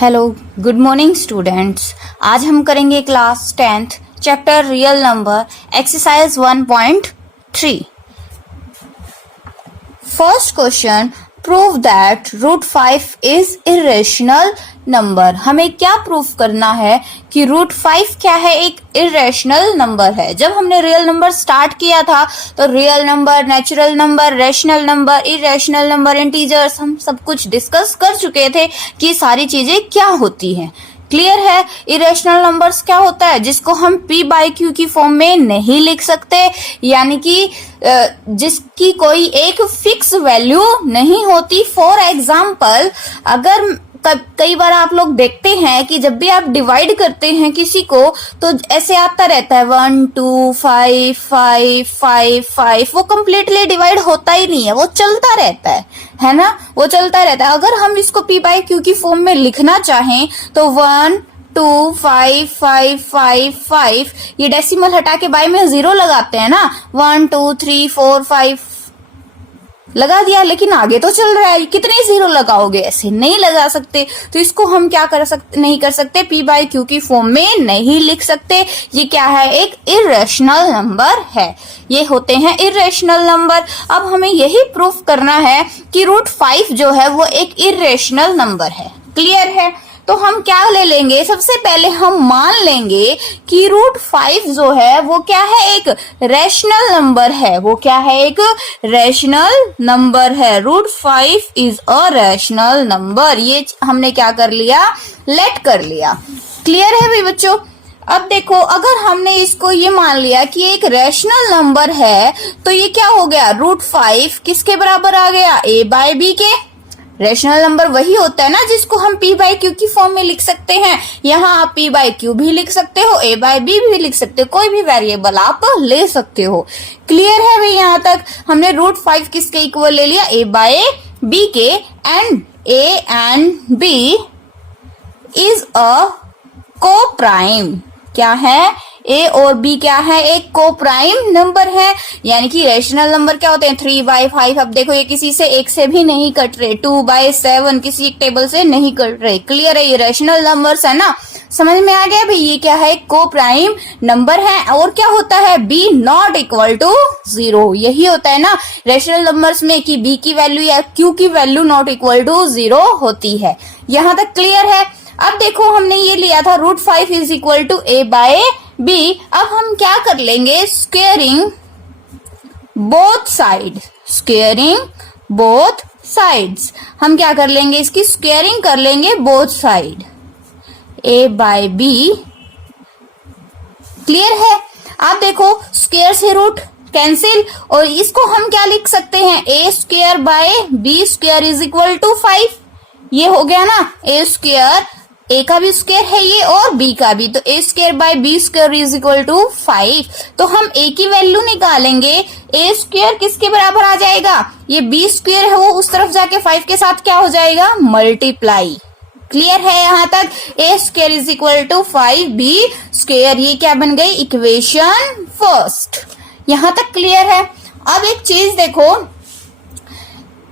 Hello, good morning students. आज हम करेंगे class 10th chapter real number exercise 1.3। First question, prove that √5 is irrational number. हमें क्या proof करना है कि √5 क्या है, एक इरेशनल नंबर है। जब हमने रियल नंबर स्टार्ट किया था तो real number, natural number, rational number, irrational number, integers, हम सब कुछ डिस्कस कर चुके थे कि सारी चीजें क्या होती हैं। क्लियर है? इरेशनल नंबर्स क्या होता है, जिसको हम p/q की फॉर्म में नहीं लिख सकते, यानी कि जिसकी कोई एक फिक्स वैल्यू नहीं होती। फॉर एग्जाम्पल, अगर कई बार आप लोग देखते हैं कि जब भी आप डिवाइड करते हैं किसी को तो ऐसे आता रहता है 1 2 5 5 5 5, वो कम्प्लीटली डिवाइड होता ही नहीं है, वो चलता रहता है ना, वो चलता रहता है। अगर हम इसको p/q की फॉर्म में लिखना चाहें तो 1 2 5 5 5 5, ये डेसिमल हटा के बाय में 0 लगाते हैं ना, 1 2 3 4 5 लगा दिया, लेकिन आगे तो चल रहा है, कितने 0 लगाओगे, ऐसे नहीं लगा सकते। तो इसको हम क्या कर सकते, नहीं कर सकते, p/q की फॉर्म में नहीं लिख सकते। ये क्या है, एक इरेशनल नंबर है। ये होते हैं इरेशनल नंबर। अब हमें यही प्रूफ करना है कि √5 जो है वो एक इरेशनल नंबर है। क्लियर है? तो हम क्या ले लेंगे, सबसे पहले हम मान लेंगे कि √5 जो है वो क्या है, एक रैशनल नंबर है। वो क्या है, एक रैशनल नंबर है। √5 इज अ रैशनल नंबर। ये हमने क्या कर लिया, लेट कर लिया। क्लियर है भाई बच्चों? अब देखो, अगर हमने इसको ये मान लिया कि एक रैशनल नंबर है तो ये क्या हो गया, √5 किसके बराबर आ गया, a/b के। रैशनल नंबर वही होता है ना जिसको हम p/q की फॉर्म में लिख सकते हैं। यहाँ आप p/q भी लिख सकते हो, a/b भी लिख सकते हो, कोई भी वेरिएबल आप ले सकते हो। क्लियर है भाई? यहाँ तक हमने √5 किसके इक्वल ले लिया, a/b के, and a and b is a को प्राइम। क्या है, a और b क्या है, एक को प्राइम नंबर है। यानी कि रैशनल नंबर क्या होते हैं, 3/5। अब देखो ये किसी से एक से भी नहीं कट रहे, 2/7 किसी एक टेबल से नहीं कट रहे। क्लियर है? ये रैशनल नंबर्स है ना, समझ में आ गया भाई? ये क्या है, को प्राइम नंबर है। और क्या होता है, b नॉट इक्वल टू 0। यही होता है ना रैशनल नंबर्स में कि b की वैल्यू या q की वैल्यू नॉट इक्वल टू 0 होती है। यहां तक क्लियर है? अब देखो, हमने ये लिया था √5 इज इक्वल टू a/b। अब हम क्या कर लेंगे, squaring both side. Squaring both sides, हम क्या कर लेंगे, इसकी स्क्वेयरिंग कर लेंगे बोथ साइड, a/b। क्लियर है? आप देखो, स्क्वेयर से रूट कैंसिल, और इसको हम क्या लिख सकते हैं, a²/b² इज इक्वल टू 5। ये हो गया ना, a², a का भी स्क्वायर है ये और b का भी, तो a²/b² इज इक्वल टू 5। तो हम a की वैल्यू निकालेंगे, a² किसके बराबर आ जाएगा, ये b² है वो उस तरफ जाके 5 के साथ क्या हो जाएगा, मल्टीप्लाई। क्लियर है यहाँ तक? a² is equal to 5b², ये क्या बन गई, इक्वेशन फर्स्ट। यहाँ तक क्लियर है? अब एक चीज देखो,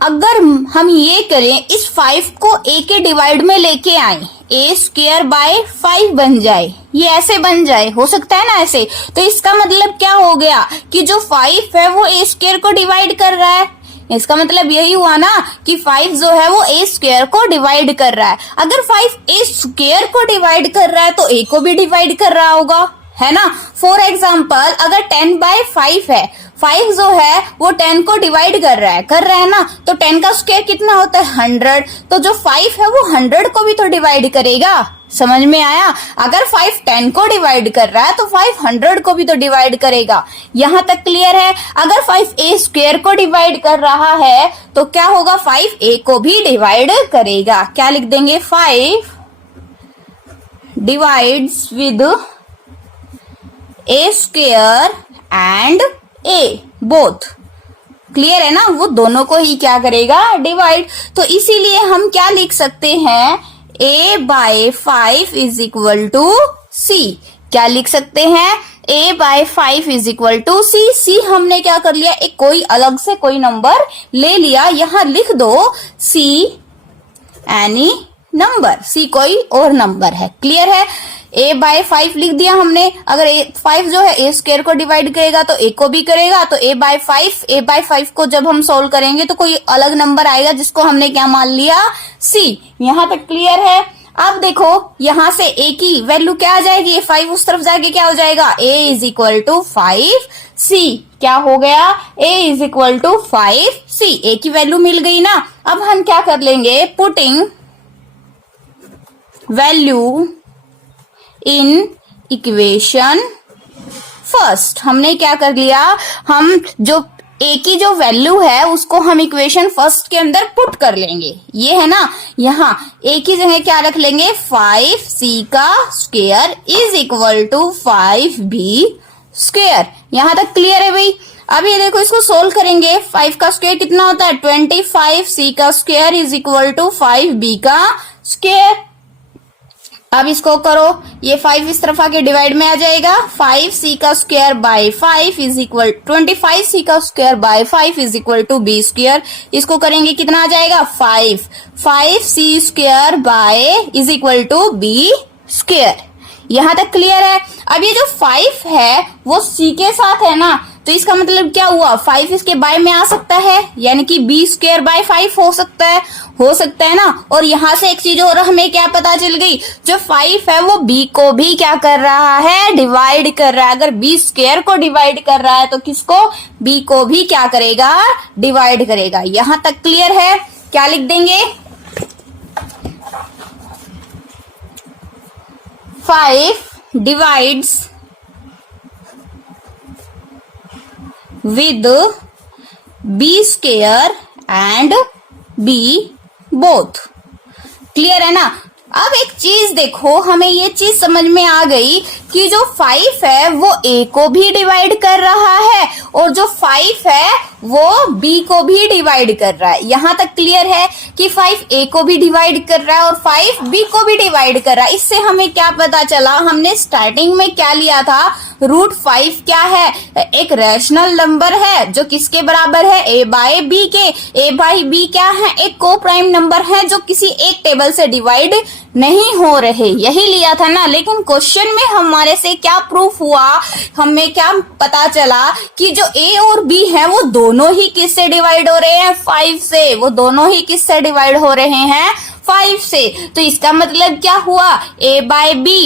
अगर हम ये करें, इस 5 को a के डिवाइड में लेके आए, a²/5 बन जाए, ये ऐसे बन जाए, हो सकता है ना ऐसे, तो इसका मतलब क्या हो गया कि जो 5 है वो a² को डिवाइड कर रहा है। इसका मतलब यही हुआ ना कि 5 जो है वो a² को डिवाइड कर रहा है। अगर 5 a² को डिवाइड कर रहा है तो a को भी डिवाइड कर रहा होगा, है ना। फॉर एग्जाम्पल, अगर 10/5 है, 5 जो है वो 10 को डिवाइड कर रहा है ना, तो 10 का स्क्वायर कितना होता है, 100। तो जो 5 है वो 100 को भी तो डिवाइड करेगा। समझ में आया? अगर 5 10 को डिवाइड कर रहा है तो 5 100 को भी तो डिवाइड करेगा। यहां तक क्लियर है? अगर 5 a² को डिवाइड कर रहा है तो क्या होगा, 5 a को भी डिवाइड करेगा। क्या लिख देंगे, 5 divides with a² and a both. Clear है ना, वो दोनों को ही क्या करेगा, डिवाइड। तो इसीलिए हम क्या लिख सकते हैं, a/5 is equal to c। क्या लिख सकते हैं, a by 5 is equal to C हमने क्या कर लिया, एक कोई अलग से कोई नंबर ले लिया, यहां लिख दो c एनी नंबर, c कोई और नंबर है। क्लियर है, a बाय 5 लिख दिया हमने। अगर 5 जो है a स्क्वायर को डिवाइड करेगा तो a को भी करेगा, तो a बाय 5 को जब हम सोल्व करेंगे तो कोई अलग नंबर आएगा जिसको हमने क्या मान लिया, c। यहां तक क्लियर है। अब देखो यहां से a की वैल्यू क्या आ जाएगी, ये 5 उस तरफ जाके क्या हो जाएगा, a is equal to 5c। क्या हो गया, a is equal to 5c, a की वैल्यू मिल गई ना। अब हम क्या कर लेंगे, putting value in equation first. हमने क्या कर लिया, हम जो a की जो वैल्यू है उसको हम इक्वेशन फर्स्ट के अंदर पुट कर लेंगे। ये है ना, यहाँ a की जगह क्या रख लेंगे, 5c का square is equal to 5b square. यहां तक क्लियर है भाई। अब ये देखो इसको सोल्व करेंगे, 5 का स्क्वायर कितना होता है 25, c का square is equal to 5b का स्क्वायर। अब इसको करो, ये 5 इस तरफ आके डिवाइड में आ जाएगा, 5c का square by 5 is equal 25c का square by 5 is equal to b square. इसको करेंगे कितना आ जाएगा, 5c square by is equal to b square. यहां तक क्लियर है। अब ये जो 5 है वो c के साथ है ना, तो इसका मतलब क्या हुआ, 5 इसके बाय में आ सकता है, यानी कि b स्क्वायर बाय 5 हो सकता है ना। और यहां से एक चीज और हमें क्या पता चल गई, जो 5 है वो b को भी क्या कर रहा है, डिवाइड कर रहा है। अगर b स्क्वायर को डिवाइड कर रहा है तो किसको, b को भी क्या करेगा, डिवाइड करेगा। यहां तक क्लियर है। क्या लिख देंगे, 5 divides with b square and b both। Clear है ना। अब एक चीज देखो, हमें ये चीज समझ में आ गई कि जो 5 है वो a को भी डिवाइड कर रहा है और जो 5 है वो b को भी डिवाइड कर रहा है। यहां तक क्लियर है कि 5 a को भी डिवाइड कर रहा है और 5 b को भी डिवाइड कर रहा है। इससे हमें क्या पता चला, हमने स्टार्टिंग में क्या लिया था, √5 क्या है, एक रैशनल नंबर है जो किसके बराबर है, a बाय b के। a बाय b क्या है, एक को प्राइम नंबर है जो किसी एक टेबल से डिवाइड नहीं हो रहे, यही लिया था ना। लेकिन क्वेश्चन में हमारे से क्या प्रूफ हुआ, हमें क्या पता चला कि जो a और b है वो दोनों ही किससे डिवाइड हो रहे हैं, 5 से। वो दोनों ही किससे डिवाइड हो रहे हैं, 5 से। तो इसका मतलब क्या हुआ, a बाय b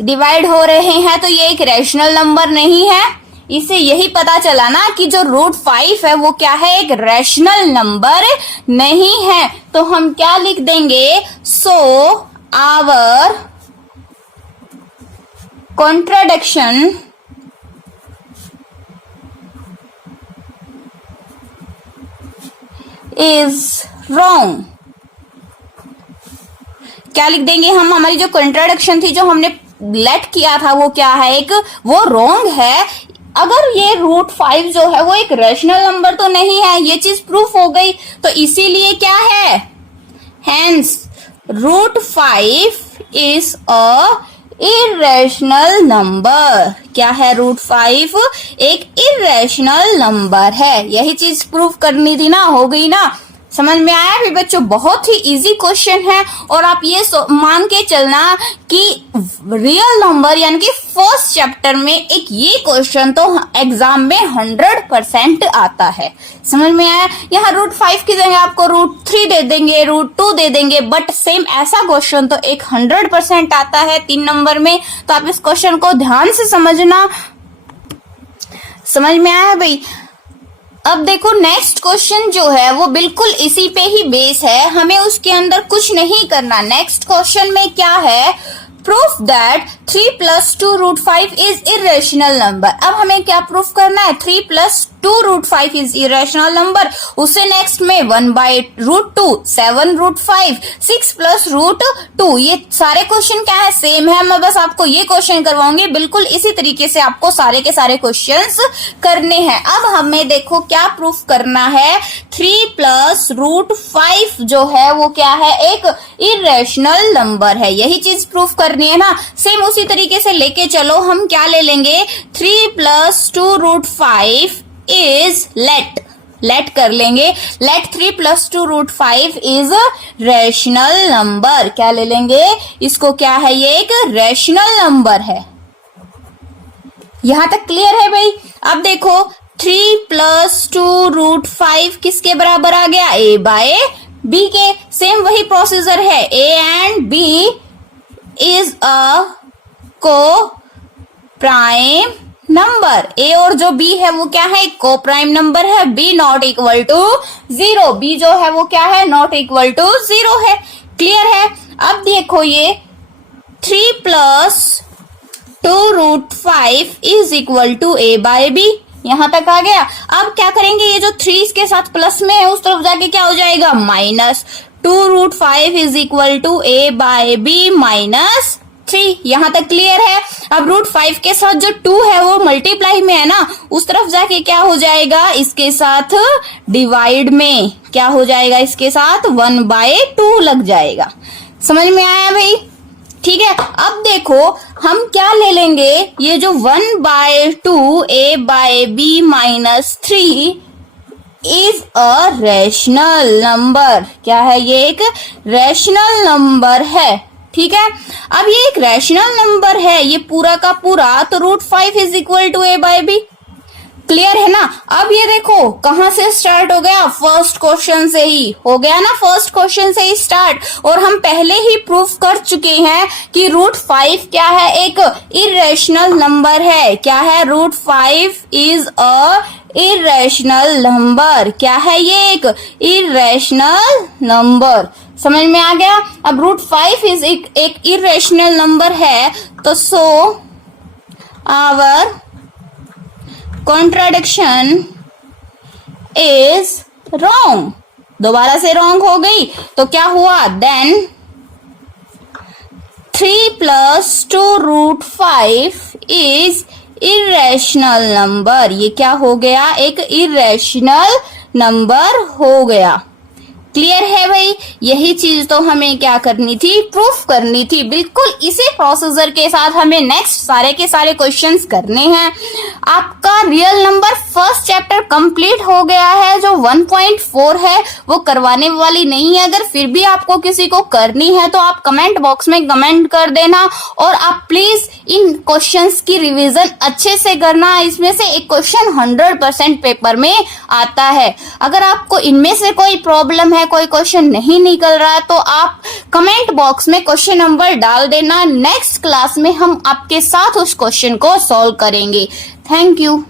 डिवाइड हो रहे हैं, तो ये एक रैशनल नंबर नहीं है। इससे यही पता चला ना कि जो √5 है वो क्या है, एक रैशनल नंबर नहीं है। तो हम क्या लिख देंगे, so our contradiction is wrong. क्या लिख देंगे हम, हमारी जो कॉन्ट्राडिक्शन थी, जो हमने लेट किया था, वो क्या है, एक वो रॉन्ग है। अगर ये √5 जो है वो एक रैशनल नंबर तो नहीं है, ये चीज प्रूफ हो गई। तो इसीलिए क्या है, hence √5 is a irrational number. क्या है, √5 एक इरेशनल नंबर है। यही चीज प्रूफ करनी थी ना, हो गई ना। समझ में आया भी बच्चों, बहुत ही इजी क्वेश्चन है। और आप ये मान के चलना कि रियल नंबर यानी कि फर्स्ट चैप्टर में एक ये क्वेश्चन तो एग्जाम में 100% आता है। समझ में आया। यहाँ √5 की जगह आपको √3 दे देंगे, √2 दे देंगे, बट सेम ऐसा क्वेश्चन तो एक 100% आता है 3 नंबर में। तो आप इस क्वेश्चन को ध्यान से समझना। समझ में आया भाई। अब देखो नेक्स्ट क्वेश्चन जो है वो बिल्कुल इसी पे ही बेस है, हमें उसके अंदर कुछ नहीं करना। नेक्स्ट क्वेश्चन में क्या है, proof that 3 + 2 √5 is irrational number. अब हमें क्या प्रूफ करना है, 3 + 2√5 इज इरेशनल नंबर। उससे नेक्स्ट में 1/√2, 7√5, 6 + √2। ये सारे क्वेश्चन क्या है, सेम है। मैं बस आपको ये क्वेश्चन करवाऊंगी, बिल्कुल इसी तरीके से आपको सारे के सारे क्वेश्चंस करने हैं। अब हमें देखो क्या प्रूफ करना है, 3 + √5 जो है वो क्या है, एक इरेशनल नंबर है। यही चीज प्रूफ करनी है ना। सेम उसी तरीके से लेके चलो, हम क्या ले लेंगे, 3 + 2√5 इज लेट कर लेंगे, लेट 3 + 2√5 इज रेशनल नंबर। क्या ले लेंगे इसको, क्या है, ये एक रेशनल नंबर है। यहां तक क्लियर है भाई। अब देखो 3 + 2√5 किसके बराबर आ गया, a/b के। सेम वही प्रोसीजर है, a and b is a को प्राइम नंबर। ए और जो बी है वो क्या है, को प्राइम नंबर है। B not equal to 0, B जो है वो क्या है, नॉट इक्वल टू 0 है। क्लियर है। अब देखो ये 3 + 2√5 इज इक्वल टू a/b, यहां तक आ गया। अब क्या करेंगे, ये जो 3 इसके साथ प्लस में है उस तरफ जाके क्या हो जाएगा, minus. 2√5 is equal to a/b minus 3, यहां तक क्लियर है। अब √5 के साथ जो 2 है वो मल्टीप्लाई में है ना, उस तरफ जाके क्या हो जाएगा, इसके साथ डिवाइड में क्या हो जाएगा, इसके साथ 1/2 लग जाएगा। समझ में आया भाई। ठीक है। अब देखो हम क्या ले लेंगे, ये जो 1/2 a/b minus 3 is a rational number. क्या है, ये एक रेशनल नंबर है। ठीक है। अब ये एक रेशनल नंबर है, ये पूरा का पूरा, तो √5 is equal to a/b। Clear है ना। अब ये देखो कहां से स्टार्ट हो गया, फर्स्ट क्वेश्चन से ही हो गया ना, फर्स्ट क्वेश्चन से ही स्टार्ट। और हम पहले ही प्रूफ कर चुके हैं कि √5 क्या है, एक इरेशनल नंबर है। क्या है, √5 इज अ इरेशनल नंबर। क्या है, ये एक इरेशनल नंबर। समझ में आ गया। अब √5 इज एक इरेशनल नंबर है, तो so our contradiction is wrong. दोबारा से रॉन्ग हो गई तो क्या हुआ, देन 3 + 2√5 इज इरेशनल नंबर। ये क्या हो गया, एक इरेशनल नंबर हो गया। क्लियर है भाई। यही चीज तो हमें क्या करनी थी, प्रूफ करनी थी। बिल्कुल इसी प्रोसीजर के साथ हमें नेक्स्ट सारे के सारे क्वेश्चंस करने हैं। आपका real number first chapter complete हो गया है। जो 1.4 है वो करवाने वाली नहीं है। अगर फिर भी आपको किसी को करनी है तो आप कमेंट बॉक्स में कमेंट कर देना, और आप प्लीज इन क्वेश्चंस की रिवीजन अच्छे से करना। इसमें से एक क्वेश्चन 100% पेपर में आता है। अगर आपको इनमें से कोई प्रॉब्लम है, कोई क्वेश्चन नहीं निकल रहा है, तो आप कमेंट बॉक्स में क्वेश्चन नंबर डाल देना। नेक्स्ट क्लास में हम आपके साथ उस क्वेश्चन को सॉल्व करेंगे। Thank you.